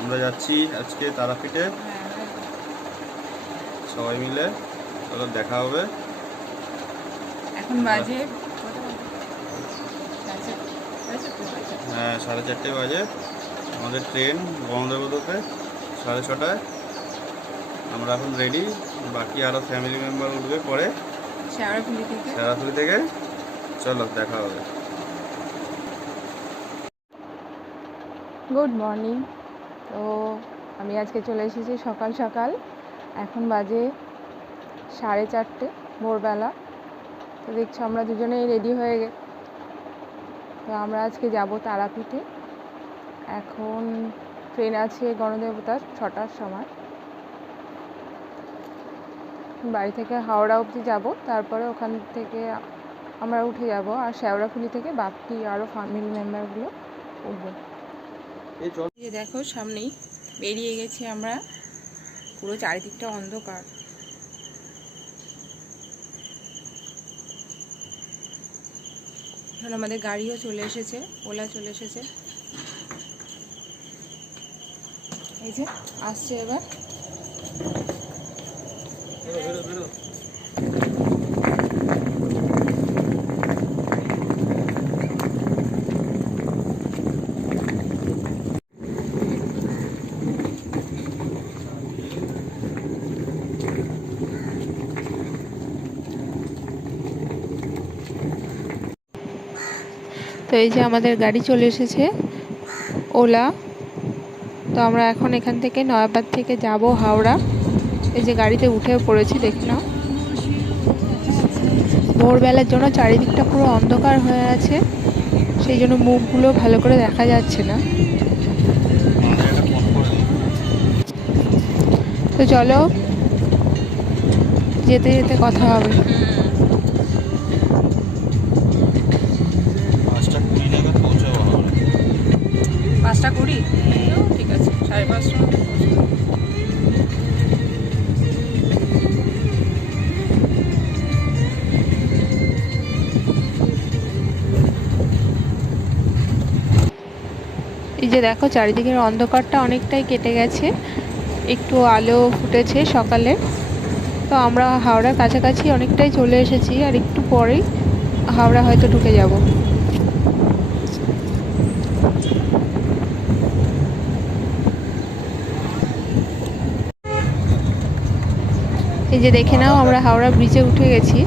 আমরা যাচ্ছি আজকে তারাপীঠে সবাই মিলে। চলো দেখা হবে। এখন বাজে হ্যাঁ 4:30 বাজে। আমাদের ট্রেন বঙ্গবন্ধুতে 6:30টায়। আমরা এখন রেডি, বাকি আরও ফ্যামিলি মেম্বার উঠবে পরে শেওড়াফুলি থেকে। চলো দেখা হবে। Good morning. তো আমি আজকে চলে এসেছি সকাল সকাল। এখন বাজে 4:30 ভোরবেলা। তো দেখছো আমরা দুজনেই রেডি হয়ে তো আমরা আজকে যাব তারাপীঠে। এখন ট্রেন আছে গণদেবতার 6টার সময়। বাড়ি থেকে হাওড়া অবধি যাব, তারপরে ওখান থেকে আমরা উঠে যাব আর শেওড়াফুলি থেকে বাকি আরও ফ্যামিলি মেম্বারগুলো উঠবো। এই দেখো সামনেই বেরিয়ে গেছি আমরা, পুরো চারিদিকটা অন্ধকার। এখন আমাদের গাড়িও চলে এসেছে, ওলা চলে এসেছে, এই যে আসছে এবার। তো এই যে আমাদের গাড়ি চলে এসেছে, ওলা। তো আমরা এখন এখান থেকে নয়াবাদ থেকে যাব হাওড়া। এই যে গাড়িতে উঠেও পড়েছি, দেখে নাও। ভোরবেলার জন্য চারিদিকটা পুরো অন্ধকার হয়ে আছে, সেই জন্য মুখগুলো ভালো করে দেখা যাচ্ছে না। তো চলো যেতে যেতে কথা হবে। 5:20? ঠিক আছে, 5:30 এই যে দেখো চারিদিকের অন্ধকারটা অনেকটাই কেটে গেছে, একটু আলো ফুটেছে সকালে। তো আমরা হাওড়ার কাছাকাছি অনেকটাই চলে এসেছি, আর একটু পরেই হাওড়া হয়তো ঢুকে যাব। এই যে দেখে নাও আমরা হাওড়া ব্রিজে উঠে গেছি,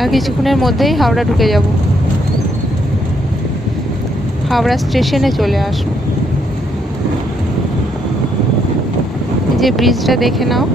আর কিছুক্ষণের মধ্যেই হাওড়া ঢুকে যাব। হাওড়া স্টেশনে চলে আসবো। এই যে ব্রিজটা দেখে নাও।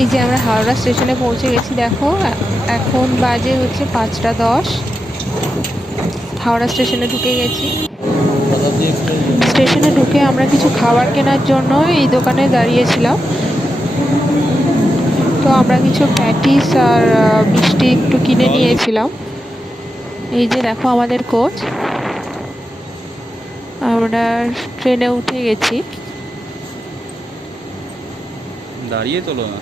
এই যে আমরা হাওড়া স্টেশনে পৌঁছে গেছি। দেখো এখন বাজে হচ্ছে 5:10। হাওড়া স্টেশনে ঢুকে গেছি। স্টেশনে ঢুকে আমরা কিছু খাবার কেনার জন্য এই দোকানে দাঁড়িয়েছিলাম। তো আমরা কিছু প্যাটিস আর মিষ্টি একটু কিনে নিয়েছিলাম। এই যে দেখো আমাদের কোচ, আমরা ট্রেনে উঠে গেছি। দাঁড়িয়ে তোলো না।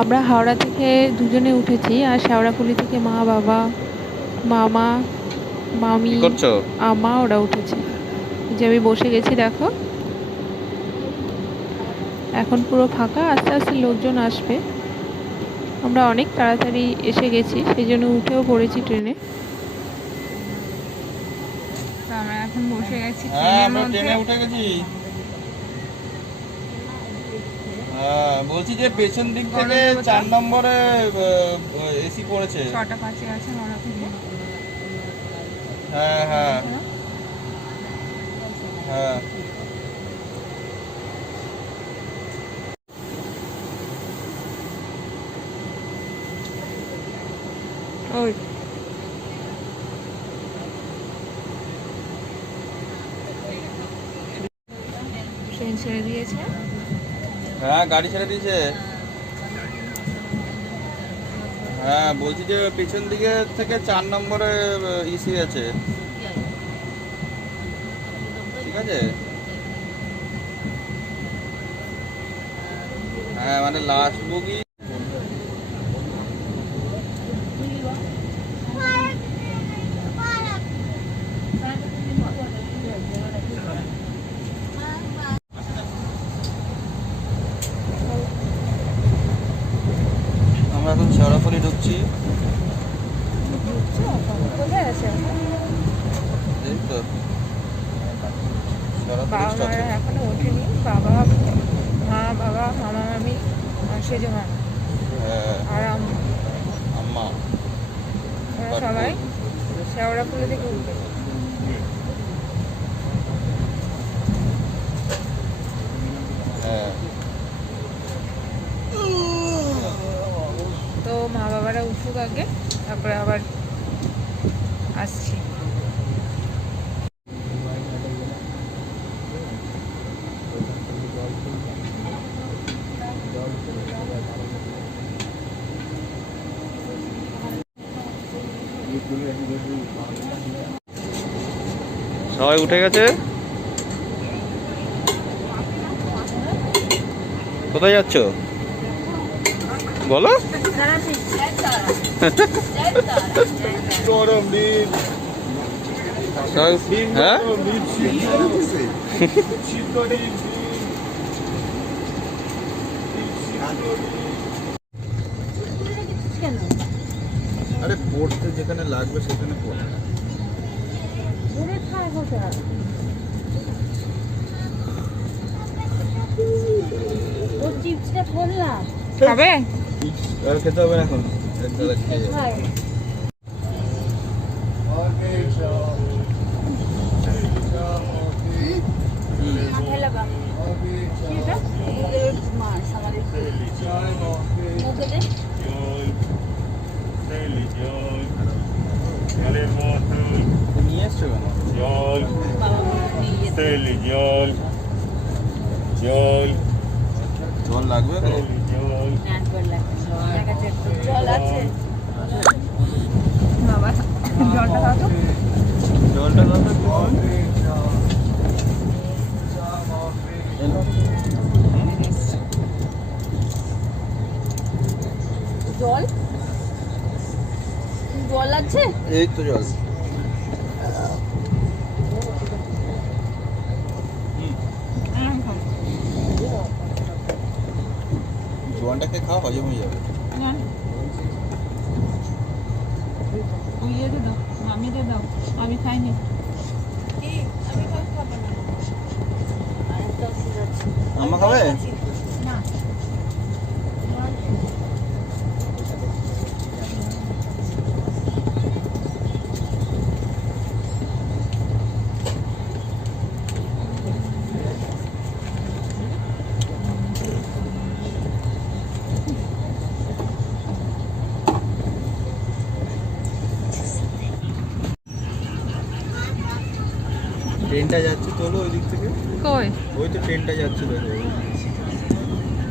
আমরা হাওড়া থেকে দুজনে উঠেছি, আর শেওড়াফুলি থেকে মা, বাবা, মামা, মামি, আমা ওরা উঠেছে। যে আমি বসে গেছি দেখো, এখন পুরো ফাঁকা, আস্তে আস্তে লোকজন আসবে। আমরা অনেক তাড়াতাড়ি এসে গেছি, সেই জন্য উঠেও পড়েছি ট্রেনে। তো আমরা এখন বসে গেছি ট্রেনে উঠে গেছি। বলছি যে পেছন দিক থেকে 4 নম্বরে এসি পড়েছে। 6:05 আছে হাওড়া থেকে। হ্যাঁ হ্যাঁ হ্যাঁ। ওই ট্রেন ছেড়ে দিয়েছে। হ্যাঁ গাড়ি ছেড়ে দিয়েছে। হ্যাঁ বলছি যে পিছন দিকে থেকে 4 নম্বরে ইসি আছে, ঠিক আছে? হ্যাঁ মানে লাস্ট বগি। আমরা এখন শেওড়াফুলি ঢুকছি। কোথায় আছে? এই তো শেওড়াফুলি বাবা মারা স্টপেজ। এখনো ওঠেনি। বাবা, মা, বাবা, মামা, মামি আর সেজমা হ্যাঁ আর আম্মু, আম্মা। ওরা সবাই শেওড়াফুলি থেকে উঠবে। হ্যাঁ তো মা বাবারা উঠুক আগে, তারপরে আবার আসছি। সবাই উঠে গেছে। কোথায় যাচ্ছ বলো? গরম দিন, হ্যাঁ গরম দিন, শীত দিন। আরে পড়তে যেখানে লাগবে সেখানে পড়। খাবে? আর খেতে হবে না এখন, দাদা খেয়ে যাবে। নিয়ে এসছো কেন? জল লাগবে তো? বাবা জলটা খাও তো। জলটা দাও তো একটু। জল জল আছে? এই তো জল। জোয়ানটাকে খাওয়া হজম হয়ে যাবে। মামিকে দাও, আমি খাইনি। আম্মা খাবে? ট্রেনটা যাচ্ছে তোলো ওই দিক থেকে। কই? ওই তো ট্রেনটা যাচ্ছে দেখো,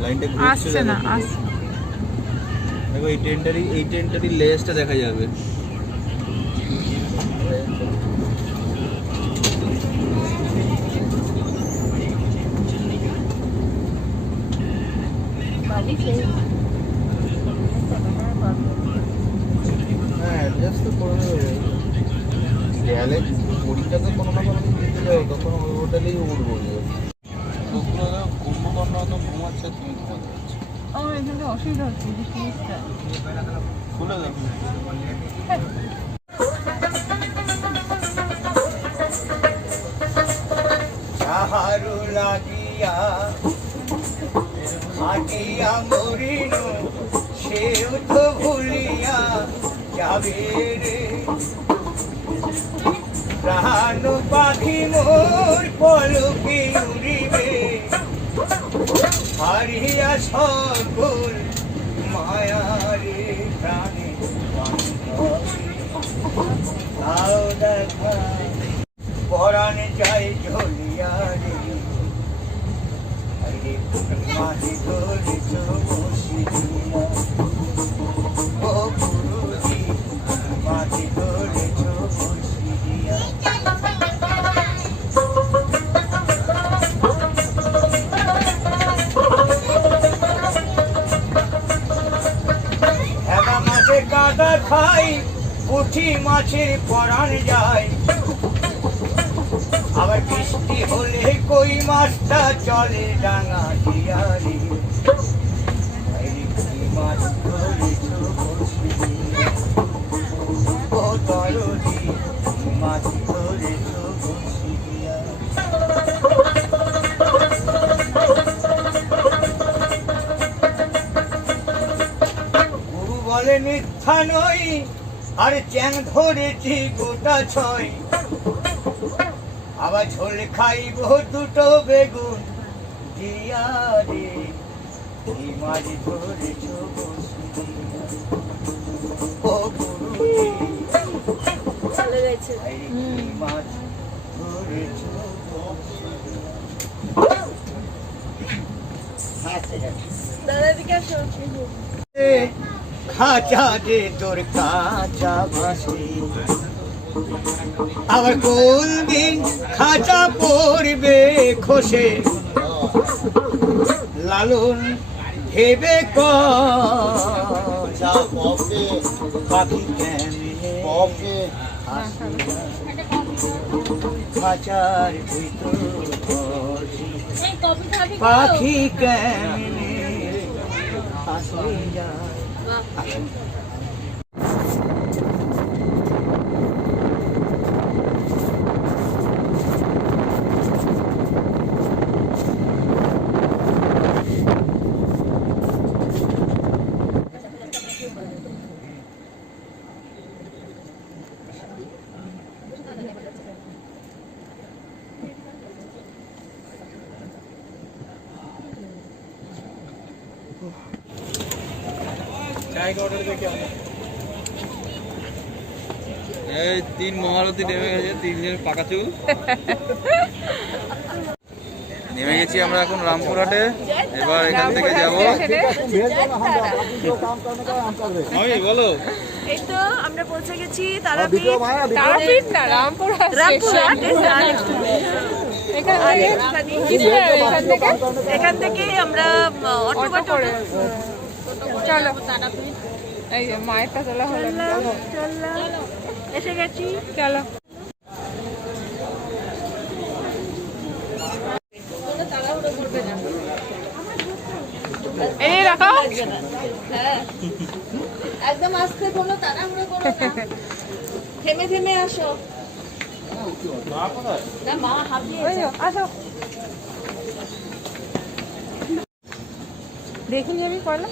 লাইনটা ঘুরছে আসছে না, দেখো। আসছে। দেখো এই ট্রেনটারই লেজটা দেখা যাবে। হ্যাঁ অ্যাডজাস্ট তো করে দেবে। গেলে পরীক্ষা তো কোনো না কোনো দিন দিতে যাবো, তখন ওই হোটেলেই উঠবো। শুক্রবার কুম্ভকর্ণ তো ঘুমাচ্ছে, তুমি ঘুমাতে পারছো। আমার এখানে অসুবিধা হচ্ছে যে জিনিসটা। খুলে দেখো। সাহারু লাগিয়া হাটিয়া মরিল, সেও তো ভুলিয়া যাবে রে। প্রাণ পাখি মোর পলকে উড়িবে, হারিয়া সকল মায়ারে প্রাণে বান্ধব। পরাণ যায় ঝলিয়া রে আরে মাঝে ধরেছ বসি দিয়া ও গুরুজি মাঝে ধরেছ বসি দিয়া হেবা মাছে কাদা খাই পুঁটি মাছের পরাণ যায় আবার বৃষ্টি হলে কই মাছটা চলে ডাঙা দিয়া রে কি মাছ ধরেছ বসি দিয়া ও দরদি কি মাছ ধরেছ বসি দিয়া গুরু বলে মিথ্যা নই আর চ্যাং ধরেছি গোটা ছয় আবার ঝোল খাইব দুটো বেগুন দিয়া রে এই মাছ ধরেছ বসি দিয়া ও গুরুজি এই মাছ ধরেছ বসি দিয়া খাঁচা যে তোর কাঁচা ভাসে আবার কোন দিন খাঁচা পড়বে খসে লালন ভেবে পাখি কেমনে খাঁচার ভিতর পাখি কেমনে আসে যায় এই 3 মহারথী নেমে গেছে, 3 জন পাকা চুল। নেমে গেছি আমরা এখন রামপুরহাটে। এবার এখান থেকে যাবো আমি বলো এই তো আমরা পৌঁছে গেছি তারাপীঠ না রামপুরহাট এখান থেকে আমরা অটো বা টোটো চলো এই যে মায়েরটা তোলা হলো না। এসে গেছি চলো এই রাখো একদম আস্তে কোনো তাড়াহুড়ো করো না থেমে থেমে আসো না মা হাত দিয়ে আসো দেখুন যাবি পয়লা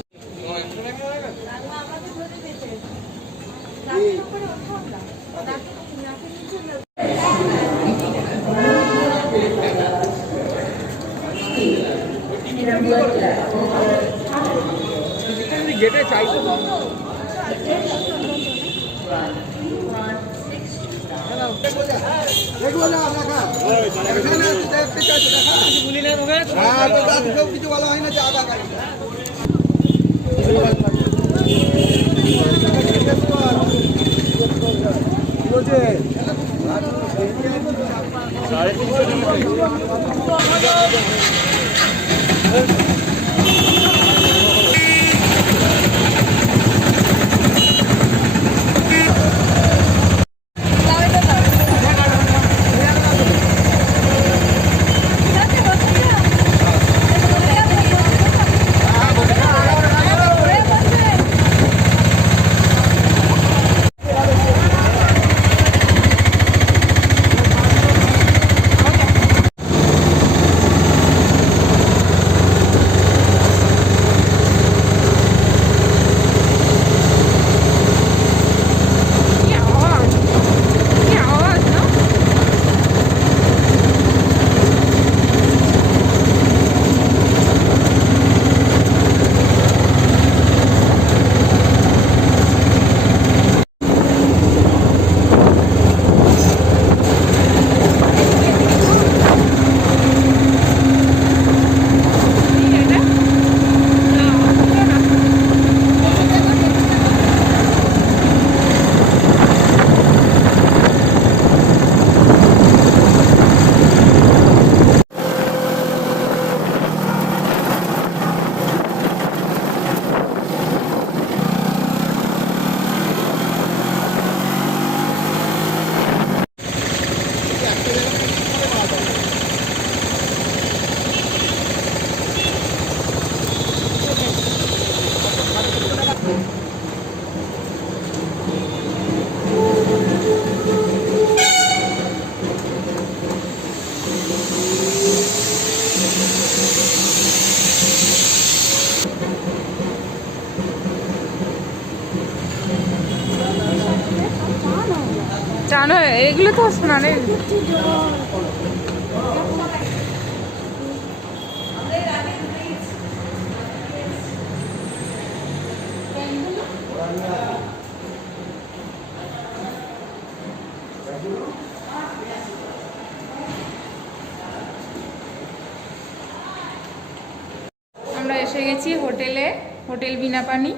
গেটে চাইছো কিছু বলা হয় না চান এগুলো তো স্নানের আমরা এসে গেছি হোটেলে, হোটেল বিনা পানি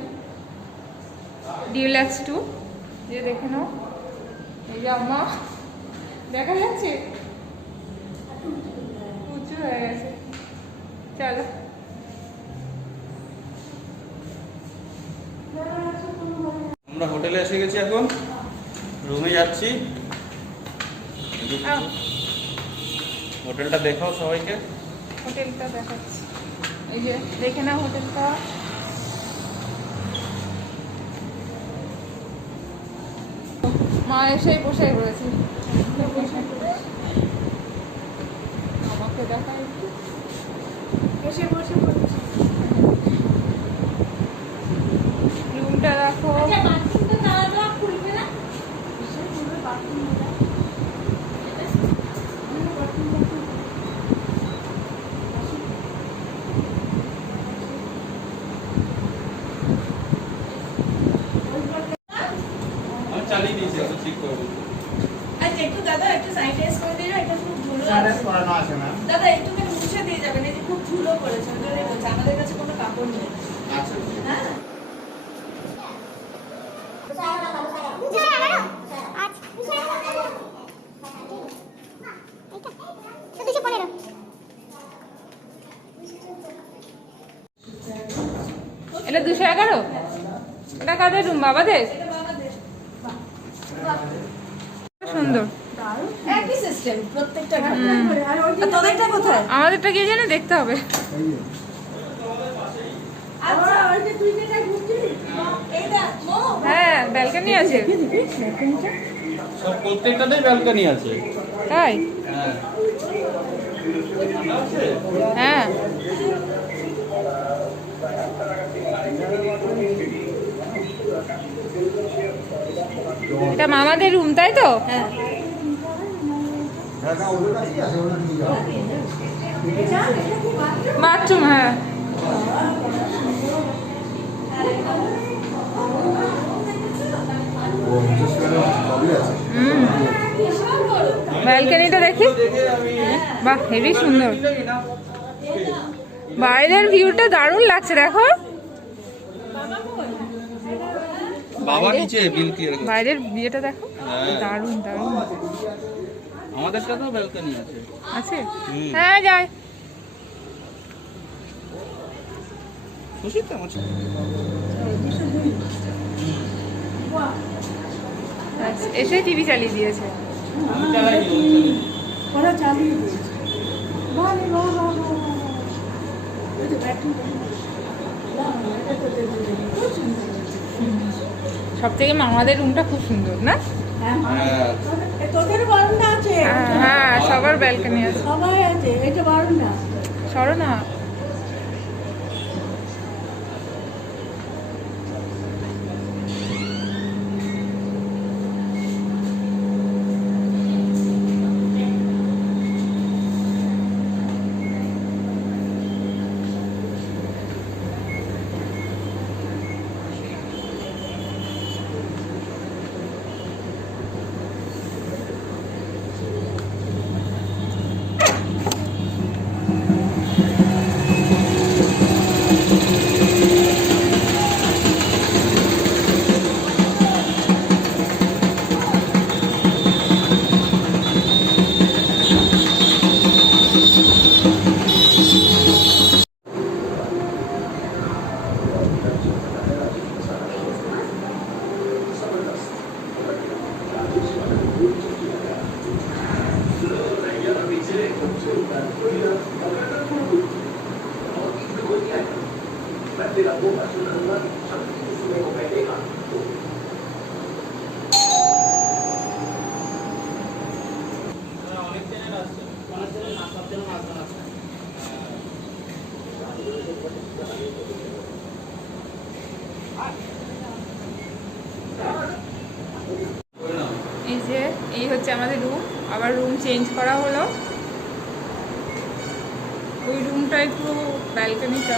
ডিলাক্স 2। যে দেখে নাও, এই যে আম্মা দেখা যাচ্ছে, উঁচু হয়ে গেছে। চলো আমরা হোটেলে এসে গেছি, এখন রুমে যাচ্ছি। আও, হোটেলটা দেখাও সবাইকে। হোটেলটা দেখাচ্ছি, এই যে দেখে নাও হোটেলটা। মা এসেই বসে পড়েছি, আমাকে দেখাই একটু। বসে বসে পড়েছি। রুমটা দেখো, আচ্ছা, বাথরুমটা তালা খুলবে না? কিসের খুলবে বাথরুমটা? আমি চালিয়ে দিয়েছি, একটু ঠিক করে দিচ্ছি। আচ্ছা, একটু দাদা একটু স্যানিটাইজ করে দিও, এটা খুব ধুলো আছে। দাদা একটুখানি মুছে দিয়ে যাবেন, এই যে খুব ধুলো পড়েছে, ওই জন্যই বলছি, আমাদের কাছে কোনো কাপড় নেই। আচ্ছা, হ্যাঁ, এটা 211, এটা কাদের রুম? বাবাদের? এটা বাবাদের। সুন্দর। একই সিস্টেম প্রত্যেকটা ঘরে। আর তোদেরটা কোথায়? আমাদেরটা গিয়ে জানে দেখতে হবে। আচ্ছা, ওই যে তুই যেটা ঘুরছিলি, এইটা মোমো। হ্যাঁ, ব্যালকনি আছে। সব প্রত্যেকটাতেই ব্যালকনি আছে। তাই? হ্যাঁ, আছে। হ্যাঁ, এটা মামাদের রুম, তাই তো? হ্যাঁ, বাথরুম, হ্যাঁ। ভীষণ বড়। ব্যালকনিটা দেখি, বাহ হেভি সুন্দর। বাইরের ভিউটা দারুণ লাগছে, দেখো বাবা নিচে বিল ক্লিয়ার করে। বাইরের ভিউটা দেখো, হ্যাঁ। দারুণ দারুণ আমাদেরটাতেও ব্যালকনি আছে। আছে। হুম। হ্যাঁ, যাই। খুশি তো আমার ছেলে? এসে টিভি চালিয়ে দিয়েছে। আমি চালাই নি, ওরা চালিয়ে দিয়েছে। বাহ রে বাহ, বাহ, বাহ, বাহ। এই যে ব্যাটারি। না, এটা তো দেখতে খুব সুন্দর। সব থেকে মামাদের রুমটা খুব সুন্দর না? হ্যাঁ, হ্যাঁ। তোদের বারান্দা আছে। হ্যাঁ, সবার ব্যালকনি আছে। সবাই আছে, এটা বারান্দা। সরো না। এই হচ্ছে আমাদের রুম, আবার রুম চেঞ্জ করা হলো। ওই রুমটা একটু ব্যালকনিটা,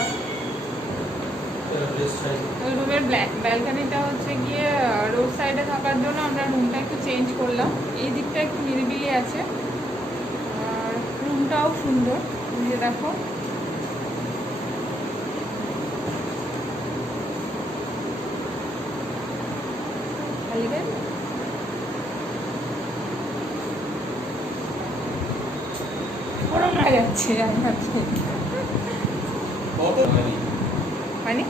ওই রুমের ব্যালকনিটা হচ্ছে গিয়ে রোড সাইডে থাকার জন্য আমরা রুমটা একটু চেঞ্জ করলাম। এই দিকটা একটু নিরিবিলি আছে, আর রুমটাও সুন্দর। তুমি যে দেখো, খালি গায়ে গরম হয়ে যাচ্ছে আমার মানে।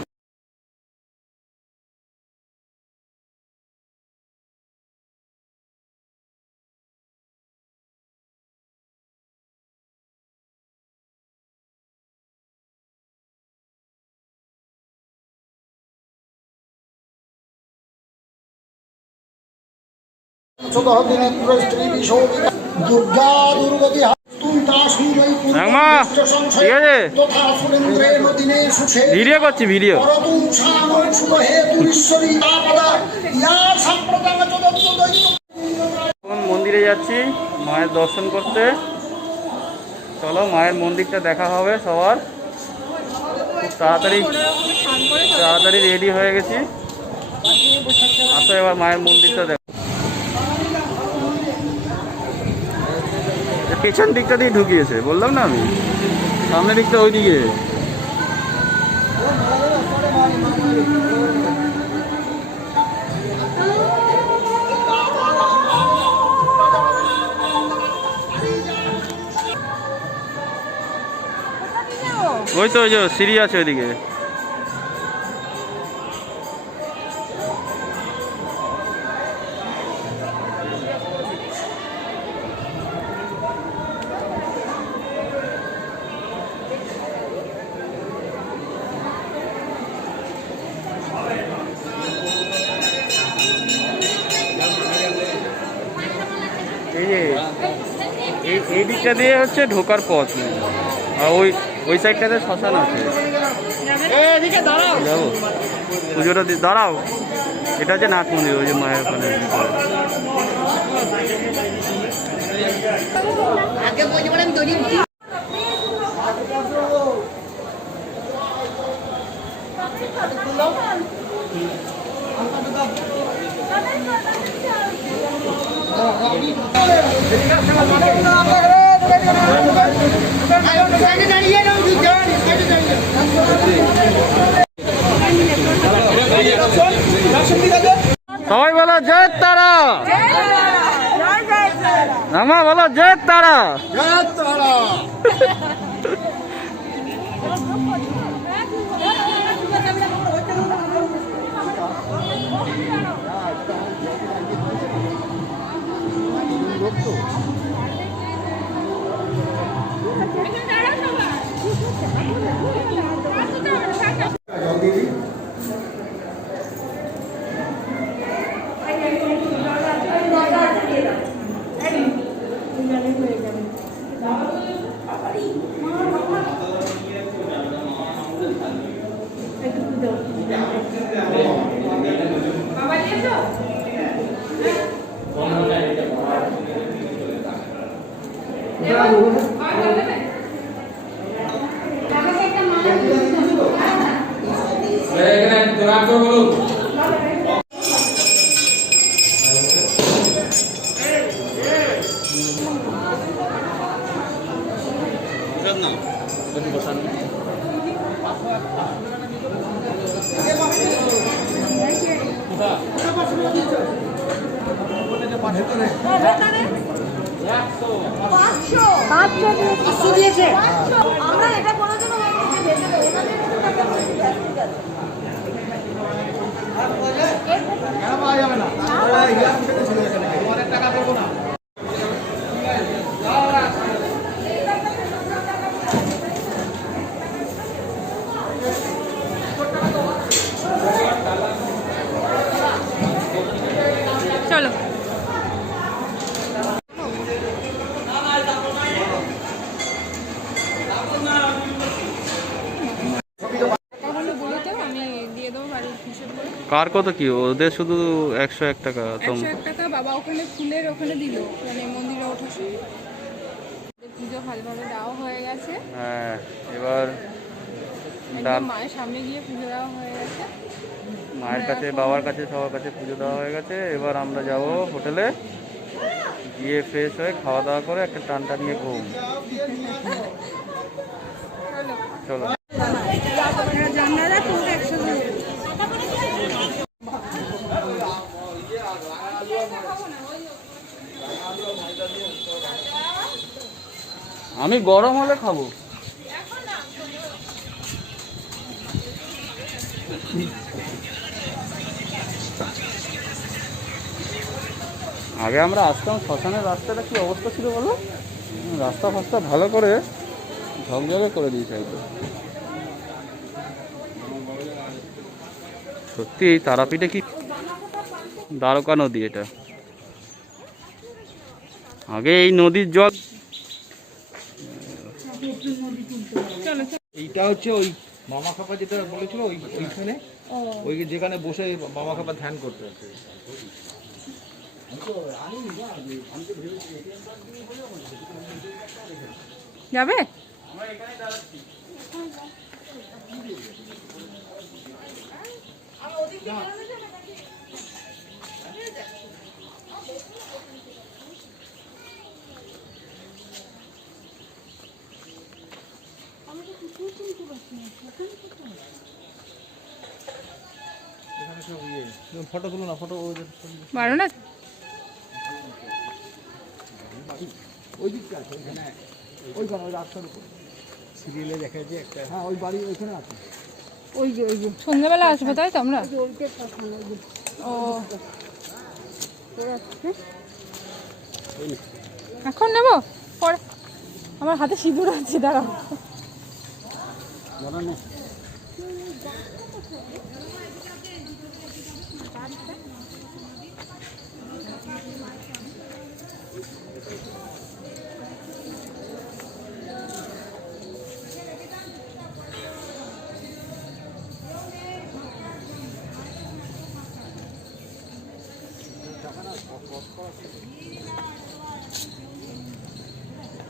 দুর্গা দুর্গতি ভিডিও করছি, ভিডিও। এখন মন্দিরে যাচ্ছি মায়ের দর্শন করতে। চলো মায়ের মন্দিরটা দেখা হবে সবার। খুব তাড়াতাড়ি রেডি হয়ে গেছি। আসো এবার মায়ের মন্দিরটা দেখো। পেছন দিকটা দিয়ে ঢুকিয়েছে, বললাম না আমি, সামনের দিকটা ওইদিকে। ওই তো ওই যে সিঁড়ি আছে ওইদিকে। এই দিকটা দিয়ে হচ্ছে ঢোকার পথ, আর ওই সাইডটাতে শ্মশান আছে। যাবো পুজোটা দাঁড়াও, এটা হচ্ছে নাথ মন্দির, ওই যে মায়ের ওখানে। সবাই বলো জয় তারা, রামা বলো জয় তারা। আমরা এটা করার জন্য টাকা দেবো না। চলো কার কত কি? ওদের শুধু 101 টাকা। 101 টাকা। বাবা ওখানে ফুলের ওখানে দিল, মানে মন্দিরে ওঠার সময়। পুজো ভালোভাবে দেওয়া হয়ে গেছে। হ্যাঁ, এবার একদম মায়ের সামনে গিয়ে পুজো দেওয়া হয়ে গেছে। মায়ের কাছে, বাবার কাছে, সবার কাছে পুজো দেওয়া হয়ে গেছে। এবার আমরা যাব হোটেলে, গিয়ে ফ্রেশ হয়ে খাওয়া দাওয়া করে একটা টানটা নিয়ে ঘুম। চলো। আমি গরম হলে খাবো। আগে আমরা আসতাম শ্মশানের রাস্তাটা কি অবস্থা ছিল বলো? রাস্তা ফাস্তা ভালো করে ঝকঝকে করে দিয়েছে একদম। সত্যি এই তারাপীঠে কি দ্বারকা নদী, এটা আগে এই নদীর জল। এইটা হচ্ছে ওই মামা খাপা যেটা বলেছিল ওইখানে, ওই যেখানে বসে মামা খাপা ধ্যান করতে আছে। যাবে? ফটো তুলো না, ফটো মারো না। ওই দিকটা আছে, ওইখানে ওই রাস্তার উপর সিরিয়ালে দেখা যায় একটা। হ্যাঁ, ওই বাড়ি ওইখানে আছে। ওই যে সন্ধ্যাবেলা আসবে তাই তো আমরা? ও এখন নেবো পরে, আমার হাতে সিঁদুর আছে, দাঁড়াও।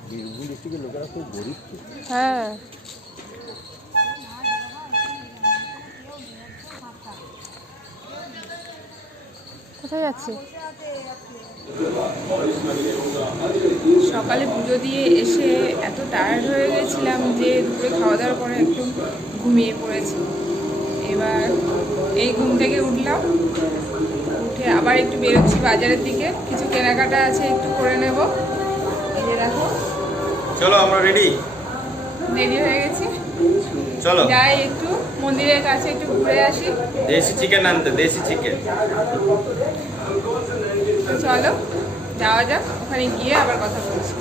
বীরভূম ডিস্ট্রিক্টের লোকেরা খুব গরিব। হ্যাঁ, কোথায় যাচ্ছে? সকালে পুজো দিয়ে এসে এত টায়ার্ড হয়ে গেছিলাম যে দুপুরে খাওয়া দাওয়ার পরে একটু ঘুমিয়ে পড়েছি। এবার এই ঘুম থেকে উঠলাম, উঠে আবার একটু বেরোচ্ছি বাজারের দিকে, কিছু কেনাকাটা আছে একটু করে নেব। এই যে দেখো, চলো আমরা রেডি হয়ে গেছি। চলো যাই একটু মন্দিরের কাছে একটু ঘুরে আসি। দেশি চিকেন আনতে, দেশি চিকেন। চলো যাওয়া যাক, ওখানে গিয়ে আবার কথা বলছি।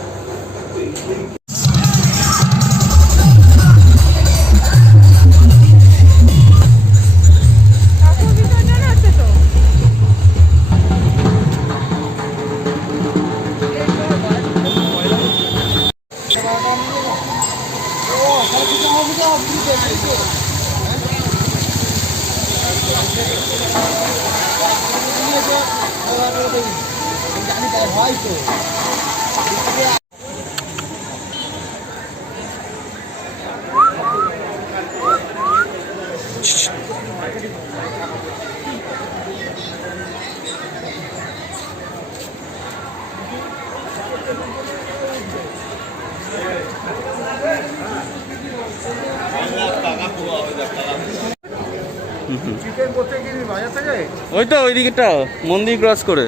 চিকেন করতে কি বাজার থেকে? ওই তো ওই দিকটা মন্দির ক্রস করে।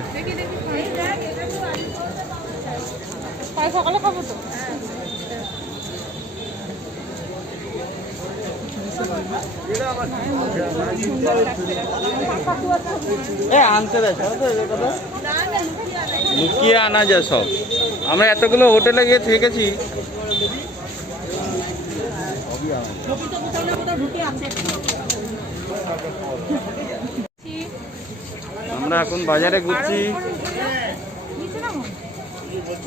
সকালে খাবো তো। আনতে দেয় লুকিয়ে আনা যায় সব। আমরা এতগুলো হোটেলে গিয়ে থেকেছি, আমরা এখন বাজারে ঘুরছি,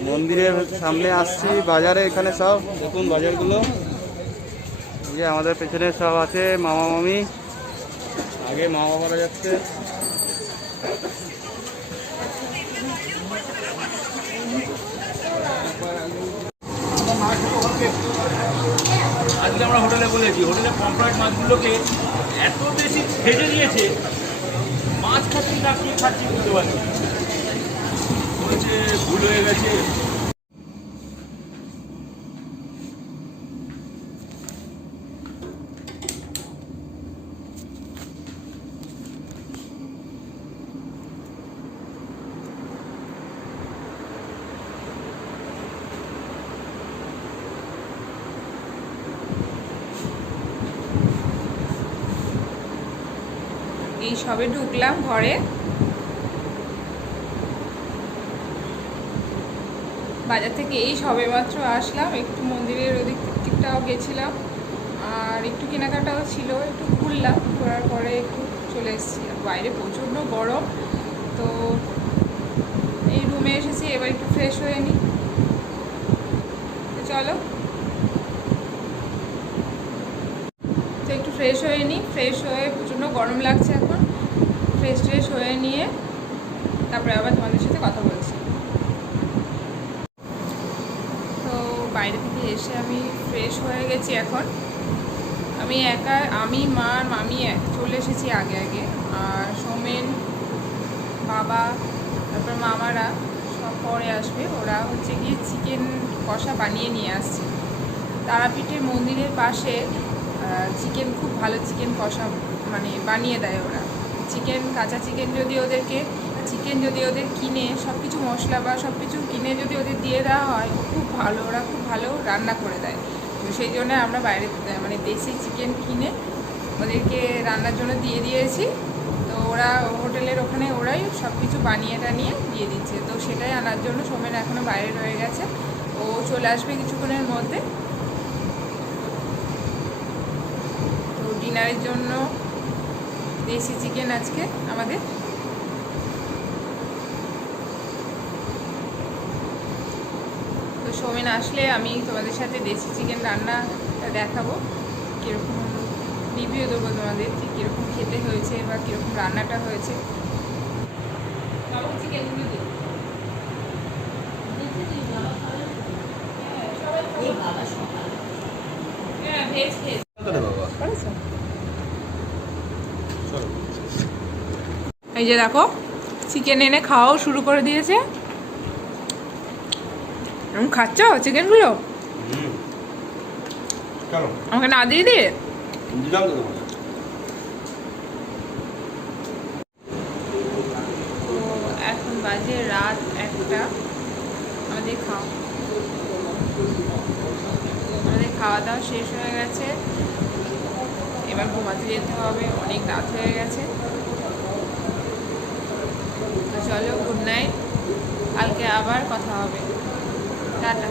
মন্দিরের সামনে আসছি। বাজারে এখানে সব দেখুন বাজারগুলো, এই যে আমাদের পেছনে সব আছে মামা মামি, আগে মা বাবারা যাচ্ছে। আজকে আমরা হোটেলে বলেছি, হোটেলে পমফ্রেট মাছগুলোকে এত বেশি ভেজে দিয়েছে, মাছ খাচ্ছি না কি খাচ্ছি বুঝতে পারছি না। বলছে ভুল হয়ে গেছে। এই সবে ঢুকলাম ঘরে। বাজার থেকে এই সবে মাত্র আসলাম, একটু মন্দিরের ওদিক দিকটাও গেছিলাম, আর একটু কেনাকাটাও ছিল, একটু ঘুরলাম, ঘোরার পরে একটু চলে এসেছি। বাইরে প্রচণ্ড গরম, তো এই রুমে এসেছি, এবার একটু ফ্রেশ হয়ে নিই। তো চলো, তো একটু ফ্রেশ হয়ে নিই। ফ্রেশ হয়ে, প্রচণ্ড গরম লাগছে এখন, ফ্রেশ হয়ে নিয়ে তারপরে আবার তোমাদের সাথে কথা বলছি। তো বাইরে থেকে এসে আমি ফ্রেশ হয়ে গেছি এখন। আমি একা, আমি মা আর মামি চলে এসেছি আগে আগে, আর সোমেন, বাবা, তারপর মামারা সব পরে আসবে। ওরা হচ্ছে গিয়ে চিকেন কষা বানিয়ে নিয়ে আসছে। তারাপীঠের মন্দিরের পাশে চিকেন, খুব ভালো চিকেন কষা মানে বানিয়ে দেয় ওরা। চিকেন, কাঁচা চিকেন যদি ওদের কিনে, সব কিছু মশলা বা সব কিছু কিনে যদি ওদের দিয়ে দেওয়া হয়, খুব ভালো, ওরা খুব ভালো রান্না করে দেয়। তো সেই জন্য আমরা বাইরে মানে দেশি চিকেন কিনে ওদেরকে রান্নার জন্য দিয়ে দিয়েছি। তো ওরা হোটেলের ওখানে ওরাই সব কিছু বানিয়ে টানিয়ে দিয়ে দিচ্ছে। তো সেটাই আনার জন্য সোমেন এখনও বাইরে রয়ে গেছে, ও চলে আসবে কিছুক্ষণের মধ্যে। তো ডিনারের জন্য দেশি চিকেন আজকে আমাদের। তো সোমেন আসলে আমি তোমাদের সাথে দেশি চিকেন রান্নাটা দেখাবো, কীরকম রিভিউ দেবো তোমাদের, যে কীরকম খেতে হয়েছে বা কীরকম রান্নাটা হয়েছে। হ্যাঁ, ভেজ ভেজ করেছো? এই যে দেখো, চিকেন এনে খাওয়াও শুরু করে দিয়েছে। খাচ্ছ চিকেনগুলো? আমাকে না দিয়ে দিয়ে তো এখন বাজে রাত 1টা। আমাদের খাওয়া দাওয়া শেষ হয়ে গেছে, এবার ঘুমাতে যেতে হবে, অনেক রাত হয়ে গেছে। তো চলো, গুড নাইট, কালকে আবার কথা হবে, টাটা।